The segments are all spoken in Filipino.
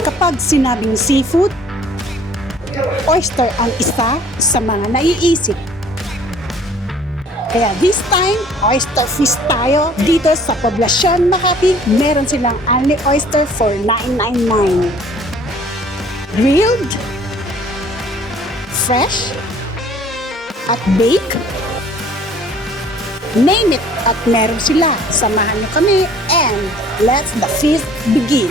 Kapag sinabing seafood, oyster ang isa sa mga naiisip. Kaya this time, oyster feast tayo dito sa Poblacion, Makati. Meron silang only oyster for $9.99. Grilled, fresh, at bake. Name it at meron sila. Samahan nyo kami and let's the feast begin.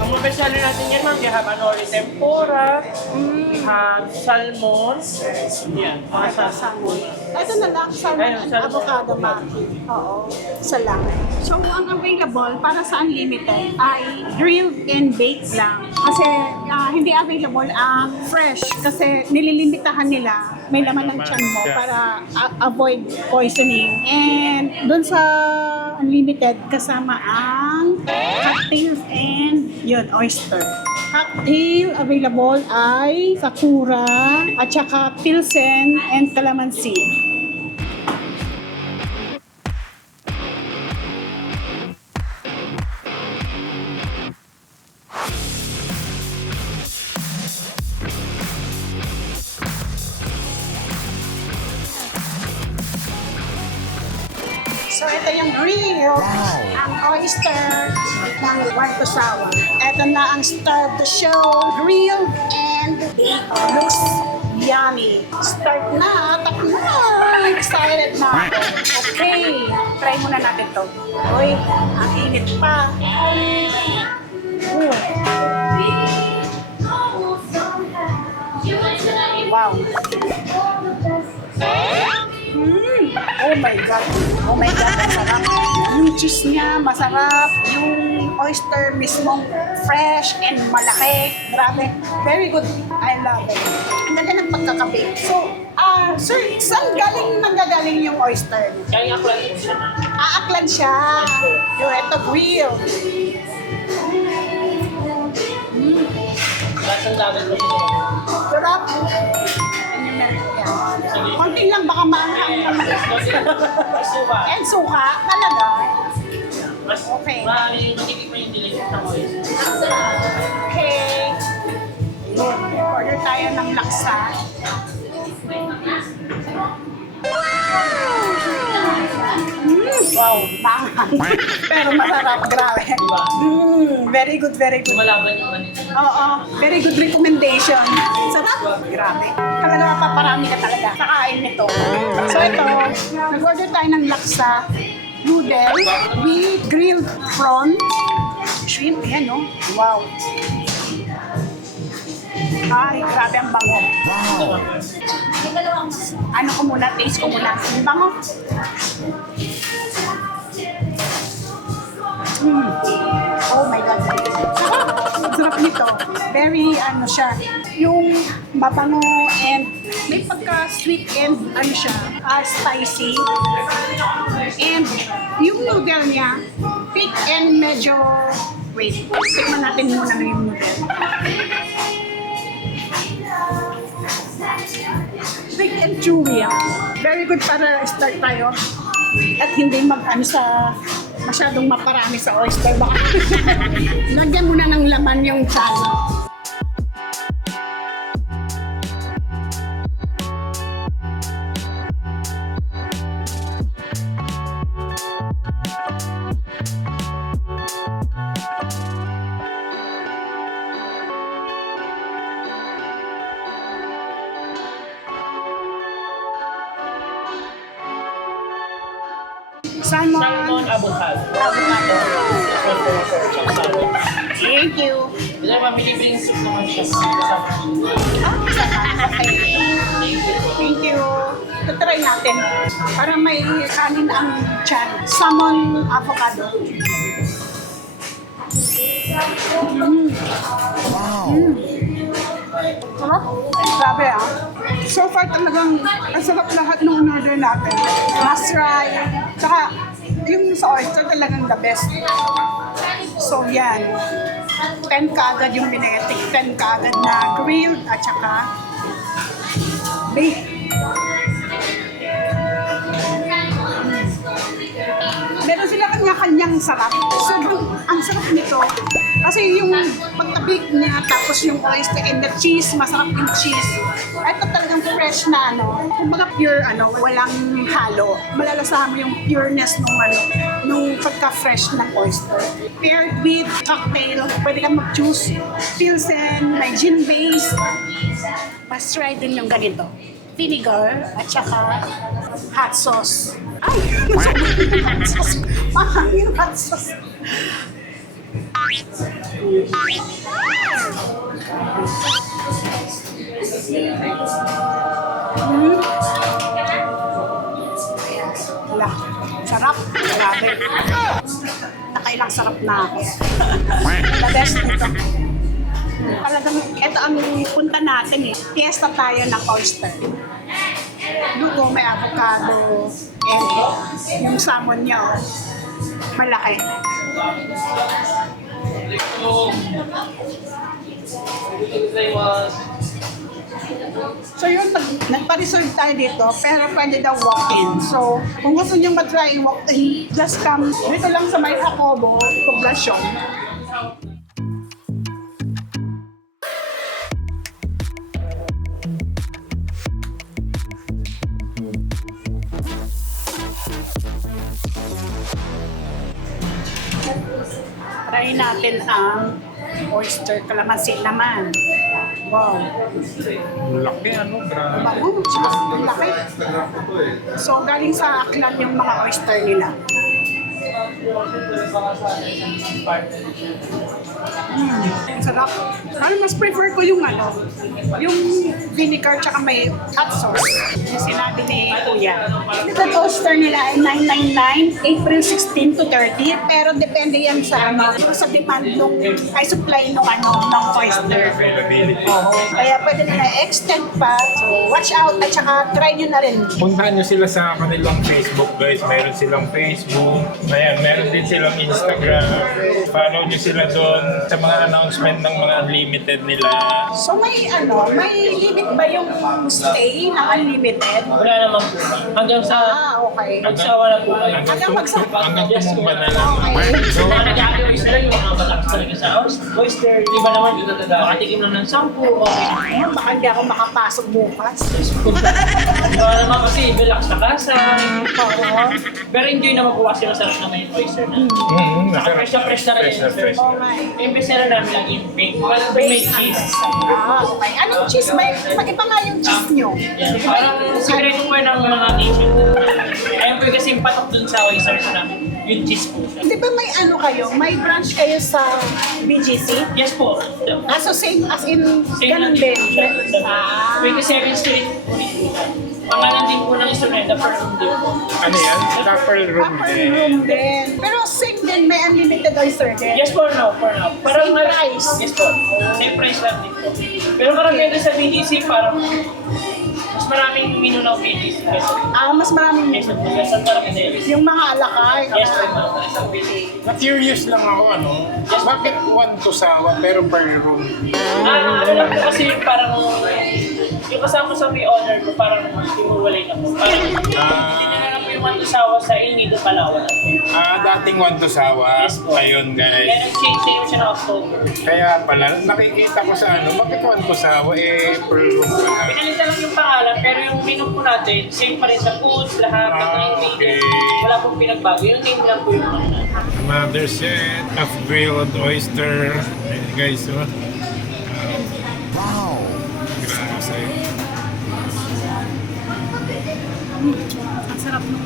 Ang mga bestseller natin yan, ma'am, we have nori tempura, have salmon, yan, mga salmon. Ito na lang, salmon Ayun, and salmon. avocado maki. Oo, salamat. So, ang available para sa unlimited ay grilled and baked lang. Kasi hindi available ang fresh kasi nililimitahan nila. May laman ng tiyan mo para avoid poisoning. And doon sa unlimited, kasama ang cocktails and yun, oyster. Cocktail available ay sakura at saka pilsen and calamansi. So, ito yung grill, ang oyster ng Warto Sawa. Ito na ang star of the show, grilled and baked. Looks yummy. Start na, tak na. Excited na ako. Okay, try muna natin to. Uy, ang init pa. Wow. Oh my God. Oh my God, ang sarap. Yung cheese niya, masarap. Yung oyster mismong fresh and malaki. Grabe. Very good. I love it. Ang ganda ng pagkakabake. So, sir, saan nanggagaling yung oyster? Kaya nga po lang siya na. Aaklan siya. Yung ito, grill. Lasang dagat po siya. Sarap. And yung meron yan. Konti lang, baka maanghang naman. Suka. And suka, talaga. Mas Okay. magiging pa yung delicious na oyster. Okay. Yun. Order tayo ng laksa. Wow, bangang. Pero masarap, grabe. Very good, very good. Lumalaban yung manila. Oo, very good recommendation. Sarap. Grabe. Talaga mapaparami ka talaga sa kain nito. So ito, nag-order tayo ng laksa, noodle, with grilled prawn, shrimp, yan no? Wow. Ay, grabe ang bango. Ano ko muna, taste ko muna. Ang bango. Oh my God. Sarap. Sarap nito. Very, siya, yung mabango and may pagka-sweet and, siya, spicy. And yung noodle niya, thick and medyo, wait, tikman natin muna yung noodle. Thick and chewy. Very good para start tayo. At hindi sa masyadong maparami sa oyster. Baka lagyan muna ng laman yung tiyan. Salmon. Salmon avocado. Avocado. Salmon. Thank you. Kasi mabilibling soup naman siya. Okay. Thank you. Try natin. Para may kanin ang tiyan. Salmon avocado. Sarap. Grabe ah. So far talagang ang sarap lahat ng in-order natin. Must try. Tsaka yung sa oyster talagang the best. So yan. 10 kaagad yung binetik. 10 kaagad na grilled at saka baked. Meron sila kanya-kanyang sarap. Sobrang ang sarap nito. Kasi yung pagka-bake niya, tapos yung oyster and the cheese, masarap yung cheese. Ito talagang fresh na kumbaga pure walang halo. Malalasahan mo yung pureness nung pagka-fresh ng oyster. Paired with cocktail, pwede kang mag-juice, pilsen, may gin base. Must try din yung ganito. Vinegar at saka hot sauce. Ay! Masarap yung hot sauce. Mahal yung hot sauce. Wala. Sarap. Grabe. Nakailang sarap na ako. The best nito. Talagang ito ang punta natin eh. Fiesta tayo ng oyster. Lugo, may avocado, and yung salmon niya, malaki. So yun, nagpa-reserve tayo dito, pero pwede daw walk-in. So, kung gusto nyo matry walk-in, just come dito lang sa May Jacobo, Poblacion. Try natin ang oyster calamansi naman. Wow. Laki grabe. Bango, ang laki. So, galing sa Aklan yung mga oyster nila. Ang sarap. Parang mas prefer ko yung yung vinegar tsaka may hot sauce. Yung sinabi ni Kuya. Yung oyster nila ay $9.99, April 16 to 30. Pero depende yan sa sa demand ay supply ng oyster. Availability. Kaya pwede nila extend pa. So, watch out at saka try nyo na rin. Puntahan nyo sila sa kanilang Facebook, guys. Mayroon silang Facebook. Ayan, meron din silang Instagram. Follow nyo sila doon sa mga announcement ng mga unlimited nila. So may limit ba yung stay ng unlimited? Wala naman po. Hanggang sa Okay. magsawa na po kayo. Hanggang tumumba na lang. Okay. So, mga nag-happy oyster lang yung mga malakas talaga sa oyster. Di ba naman, makatikim lang ng 10, okay. Ayun, baka hindi ako makapasok bukas. Di ba naman kasi, relax na ka sa pero enjoy naman po kasi masarap naman yung oyster na. Fresh na fresh na rin. Fresh na fresh. Okay. Yung best na namin lang yung pink. May cheese. Okay. Anong cheese? Mag-iba nga yung cheese nyo. Yan. Parang sikreto po ng mga nation. Ayun po kasi yung patok dun sa oysters namin. Yung cheese po siya. Di ba may may branch kayo sa BGC? Yes po. So same as in, Same ganun lang din. din. 27th Street po rin po. Pangalan din po ng instrument, the firm din po. Ano yan? Couple room Upper din. room din. Pero same din, may unlimited oyster din. Yes po, no, for now. Parang Same price. Yes po. Same price lang din po. Pero karamihan din sa BDC, parang mas maraming menu ng BDC. Yes po. Mas maraming Yes po. Yes po. yung mga alakay. Yes po. Na-curious lang ako, bakit one to sawa pero per room? Ano lang po kasi parang yung kasama sa may owner ko, parang himuwalay na po. Parang hindi na lang po yung matusawa sa Ilnido, Palawan. Dating one to sawa. Yes po. Ayun, Kaya guys. nag-change na siya ng October. Kaya pala, nakikita ko sa bakit one to sawa per room pala. Pinalitan lang yung pangalan, pero yung menu po natin, same pa rin sa foods, lahat, ng Okay. wala pong pinagbago. Yung name lang po yung pangalan. Another set of grilled oyster. Ayan, guys, Wow! Grabe sa'yo. Ang sarap ng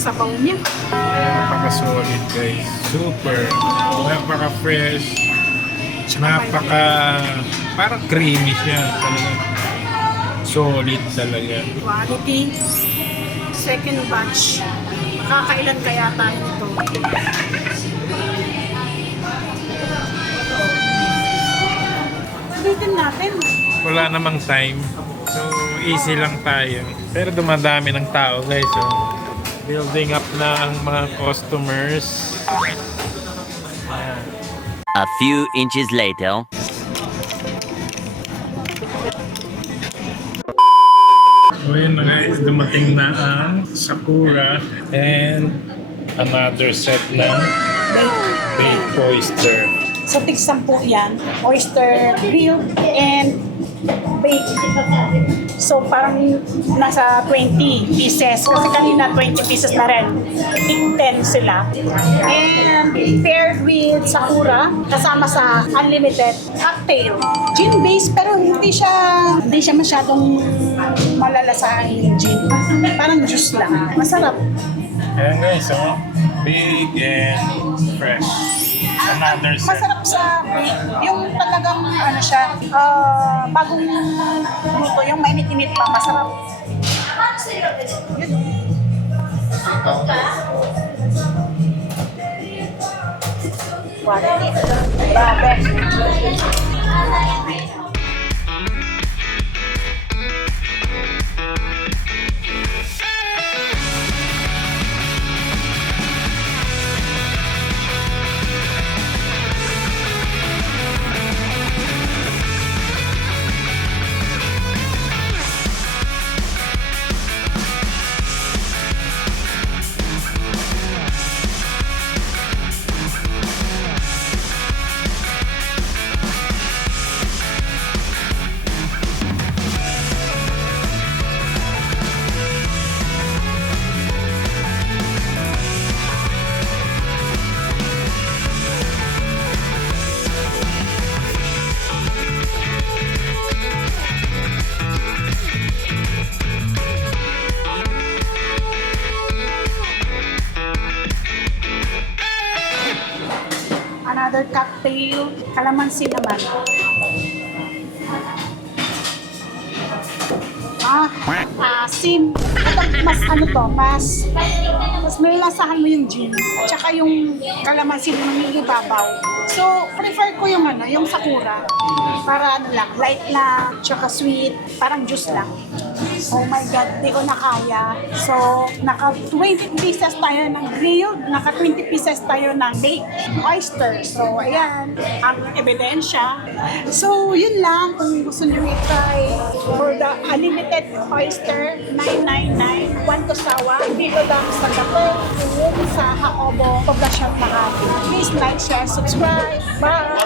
sabaw niya. Napaka-solid guys. Super. Napaka-fresh. Parang creamy siya. Talaga. Solid talaga. Quality. Second batch. Makakailan kaya tayo ito? Ulitin natin. Wala namang time. So, easy lang tayo. Pero dumadami ng tao guys. So, building up na ang mga customers. Ayan. A few inches later. So yun na guys, dumating na ang Sakura and another set ng baked oyster. So, tig-10 yan. Oyster, grilled, and baked. So, parang nasa 20 pieces. Kasi kanina 20 pieces na rin. Tig 10 sila. And paired with Sakura, kasama sa unlimited cocktail. Gin-based, pero hindi siya masyadong malalasahan yung gin. Parang juice lang. Masarap. Ayan guys, so big and fresh. Another set. Masarap sa bake. Yung talagang ano siya, bagong luto, yung mainit-init pa, masarap. Yun. Quality. Grabe. Another cocktail, calamansi naman. Asim. Mas ano to, mas malalasahan mo yung gin. At saka yung calamansi na nangigibabaw. So, prefer ko yung yung Sakura. Para ano lang, light lang, tsaka sweet, parang juice lang. Oh my God, di ko na kaya. So, naka 20 pieces tayo ng grilled, naka 20 pieces tayo ng baked oyster. So, ayan, ang ebidensya. So, yun lang. Kung gusto nyo i-try for the unlimited oyster, $9.99, one Tosawa, dito lang sa Gato, sa Haobo, Poblacion, Makati. Please like, share, subscribe. Bye!